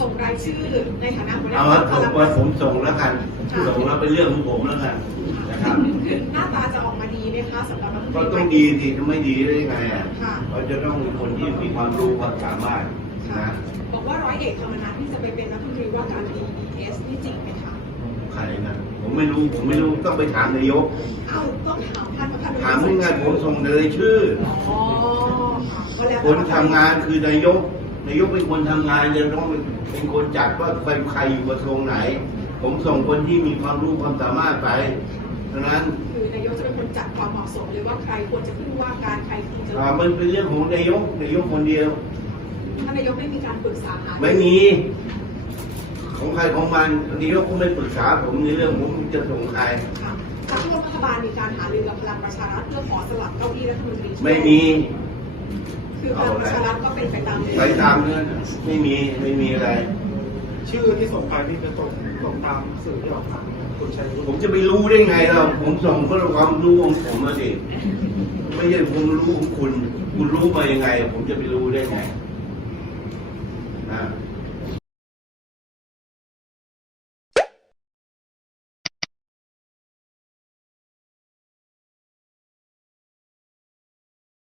ส่งรายชื่อในฐานะหัวหน้าเอาพรว่ารคผมพลังปว่าระผชามส่งแล้วกันส่งแล้วเป็นเรื่องของผมแล้วกันนะครับ หน้าตาจะออกมาดีไหมคะสำหรับรัฐมนตก็รีต้องดีสิจะไม่ดีได้ยังไงอะค่ะ เราจะต้องมีคนที่มีความรู้ความสามารถค่ะ นะบอกว่าร้อยเอกธรรมนัฐที่จะไปเป็นรัฐมนตรีว่าการ DES นี่จริงไหมคะ ใครนะผมไม่รู้ผมไม่รู้ต้องไปถามนายก เอ้าต้องถามท่านเพราะท่านเป็นถามยังไงผมส่งเลยชื่อ อ๋อค่ะก็แล้วคนทำงานคือนายก นายกเป็นคนทำงานจะต้องเป็นคนจัดว่าใครใครอยู่กระทรวงไหน ผมส่งคนที่มีความรู้ความสามารถไปเพราะฉะนั้นคือนายกจะเป็นคนจัดความเหมาะสมเลยว่าใครควรจะขึ้นว่าการใครควรจะอ่ามันเป็นเรื่องของนายกนายกคนเดียวท่านนายกไม่มีการปรึกษาหารือไม่มี ของใครของมันนายกก็ไม่ปรึกษาผมในเรื่องผมจะส่งใครค่ะทางร่วมรัฐบาลมีการหารือกับพลังประชารัฐเพื่อขอสลับเก้าอี้รัฐมนตรีไม่มี คือพลังประชารัฐก็เป็นไปตามไปตามเรื่องไม่มีไม่มีอะไร ชื่อที่ส่งไปนี่จะตรงตรงตามสื่อที่ออกมาคุณชัยวุฒิผมจะไปรู้ได้ไงเราผมส่งเพื่อความรู้ของผมมาดิไม่ใช่ผมรู้ของคุณ คุณรู้มายังไง ผมจะไปรู้ได้ไงนะ